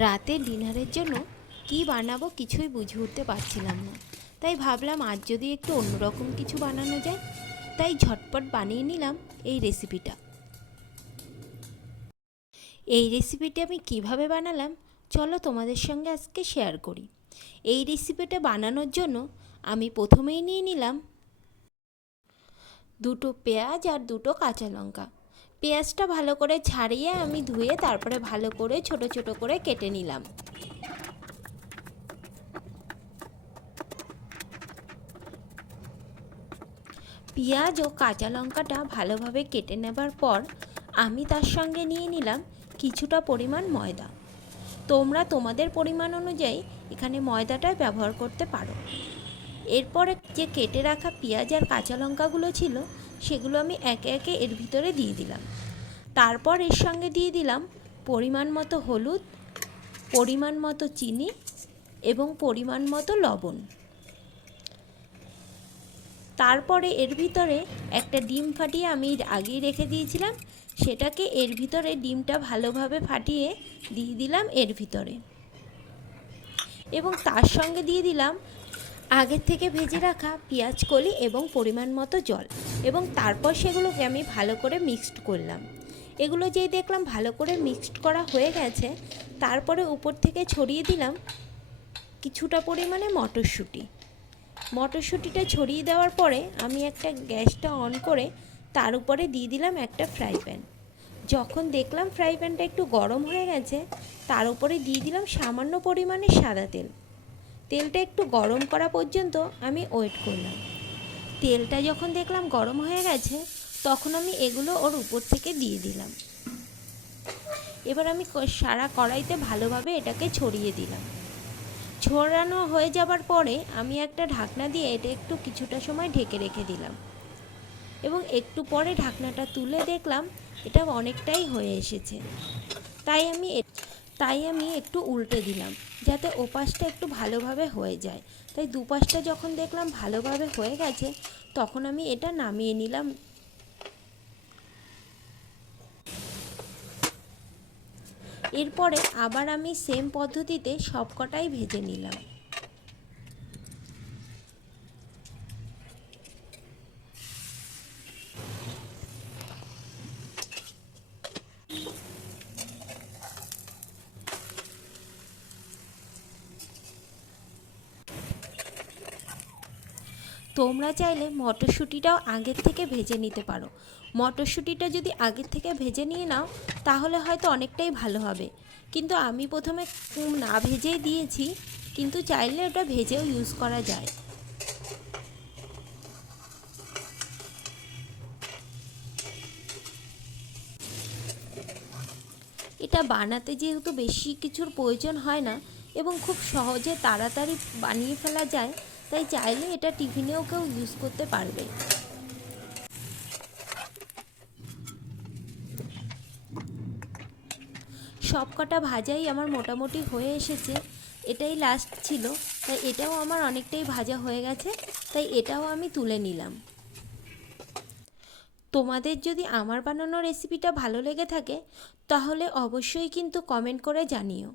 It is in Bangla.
রাতে ডিনারের জন্য কি বানাবো কিছুই বুঝে উঠতে পারছিলাম না। তাই ভাবলাম আজ যদি একটু অন্যরকম কিছু বানানো যায়, তাই ঝটপট বানিয়ে নিলাম এই রেসিপিটা। এই রেসিপিটা আমি কিভাবে বানালাম চলো তোমাদের সঙ্গে আজকে শেয়ার করি। এই রেসিপিটা বানানোর জন্য আমি প্রথমেই নিয়ে নিলাম দুটো পেঁয়াজ আর দুটো কাঁচা লঙ্কা। পেঁয়াজটা ভালো করে ছাড়িয়ে আমি ধুয়ে তারপরে ভালো করে ছোট ছোট করে কেটে নিলাম। পেঁয়াজ ও কাঁচা লঙ্কাটা ভালোভাবে কেটে নেবার পর আমি তার সঙ্গে নিয়ে নিলাম কিছুটা পরিমাণ ময়দা। তোমরা তোমাদের পরিমাণ অনুযায়ী এখানে ময়দাটা ব্যবহার করতে পারো। এরপরে যে কেটে রাখা পেঁয়াজ আর কাঁচা লঙ্কাগুলো ছিল সেগুলো আমি একে একে এর ভিতরে দিয়ে দিলাম। তারপর এর সঙ্গে দিয়ে দিলাম পরিমাণ মতো হলুদ, পরিমাণ মতো চিনি এবং পরিমাণ মতো লবণ। তারপরে এর ভিতরে একটা ডিম ফাটিয়ে আমি আগেই রেখে দিয়েছিলাম, সেটাকে এর ভিতরে ডিমটা ভালোভাবে ফাটিয়ে দিয়ে দিলাম এর ভিতরে, এবং তার সঙ্গে দিয়ে দিলাম আগের থেকে ভেজে রাখা পেঁয়াজ কলি এবং পরিমাণ মতো জল, এবং তারপর সেগুলোকে আমি ভালো করে মিক্সড করলাম। এগুলো যেই দেখলাম ভালো করে মিক্সড করা হয়ে গেছে, তারপরে উপর থেকে ছড়িয়ে দিলাম কিছুটা পরিমাণে মটরশুঁটি। মটরশুঁটিটা ছড়িয়ে দেওয়ার পরে আমি একটা গ্যাসটা অন করে তার উপরে দিয়ে দিলাম একটা ফ্রাই প্যান। যখন দেখলাম ফ্রাই প্যানটা একটু গরম হয়ে গেছে, তার উপরে দিয়ে দিলাম সামান্য পরিমাণে সাদা তেল। তেলটা একটু গরম করা পর্যন্ত আমি ওয়েট করলাম। তেলটা যখন দেখলাম গরম হয়ে গেছে, তখন আমি এগুলো ওর উপর থেকে দিয়ে দিলাম। এবার আমি সারা কড়াইতে ভালোভাবে এটাকে ছড়িয়ে দিলাম। ছড়ানো হয়ে যাবার পরে আমি একটা ঢাকনা দিয়ে এটা একটু কিছুটা সময় ঢেকে রেখে দিলাম, এবং একটু পরে ঢাকনাটা তুলে দেখলাম এটা অনেকটাই হয়ে এসেছে। তাই আমি একটু উল্টে দিলাম যাতে ওপাশটা একটু ভালোভাবে হয়ে যায়। তাই দুপাশটা যখন দেখলাম ভালোভাবে হয়ে গেছে, তখন আমি এটা নামিয়ে নিলাম। এরপরে আবার আমি সেম পদ্ধতিতে সবকটাই ভেজে নিলাম। তোমরা চাইলে মটরশুঁটিটাও আগের থেকে ভেজে নিতে পারো। মটরশুঁটিটা যদি আগের থেকে ভেজে নিয়ে নাও তাহলে হয়তো অনেকটাই ভালো হবে, কিন্তু আমি প্রথমে না ভেজেই দিয়েছি, কিন্তু চাইলে ওটা ভেজেও ইউজ করা যায়। এটা বানাতে যেহেতু বেশি কিছুর প্রয়োজন হয় না এবং খুব সহজে তাড়াতাড়ি বানিয়ে ফেলা যায়, তাই চাইলে এটা টিফিনেও কেউ ইউজ করতে পারবে। সব কটা ভাজাই আমার মোটামুটি হয়ে এসেছে, এটাই লাস্ট ছিল, তাই এটাও আমার অনেকটাই ভাজা হয়ে গেছে, তাই এটাও আমি তুলে নিলাম। তোমাদের যদি আমার বানানো রেসিপিটা ভালো লেগে থাকে তাহলে অবশ্যই কিন্তু কমেন্ট করে জানিও।